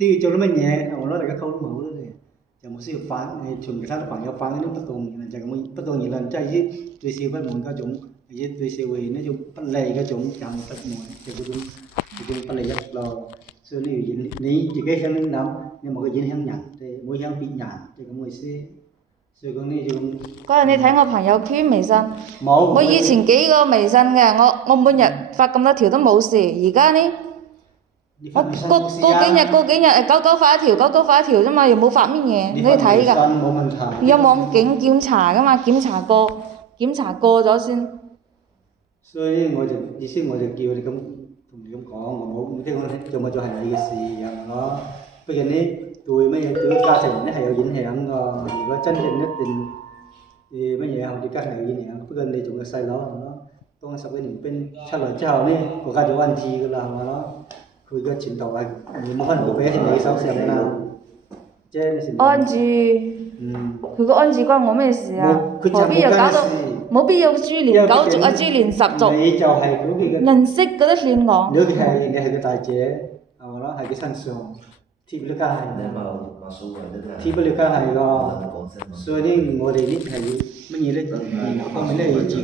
thì cho nó mới nhẹ nó là cái khâu nó mẫu đó thì chẳng một siêu phán chuẩn cái thằng phán giao phán nó bắt đầu là chẳng mình bắt đầu nhiều lần chạy chứ tôi siêu bắt muốn các chúng với tôi siêu vì nó chung bắt lệ các chúng chẳng tất mọi thì chúng bắt lệ rất là xưa này ní chỉ cái hàng nắm nhưng mà cái dính hàng nhặt thì mỗi hàng bị nhặt thì có người sẽ所以講呢種嗰日你睇我朋友圈微信，冇，我以前幾個微信嘅，我每日發咁多條都冇事，而家呢，我過幾日久久發一條，久久發一條啫嘛，又冇發乜嘢，你睇㗎，有網警檢查㗎嘛，檢查過咗先。所以我就意思我就叫你咁同你咁講，我冇聽講做咪做係你嘅事咁咯。畢竟呢對乜嘢對家庭呢係有影響㗎，如果真正一定乜嘢係對家庭有影響，不過你仲有細佬係咯，當10幾年兵出來之後呢，國家就安置㗎啦係咪咯？佢嘅前途係冇可能會俾喺你手上啦，即係安置，佢個安置關我咩事啊？何必又搞到冇必要株連九族啊，株連十族，你就係嗰邊嘅人識嗰啲亂講。你係個大姐係咪咯？係佢身上。貼咗家係，貼咗家係個，所以呢我哋呢係乜嘢咧？方面咧要自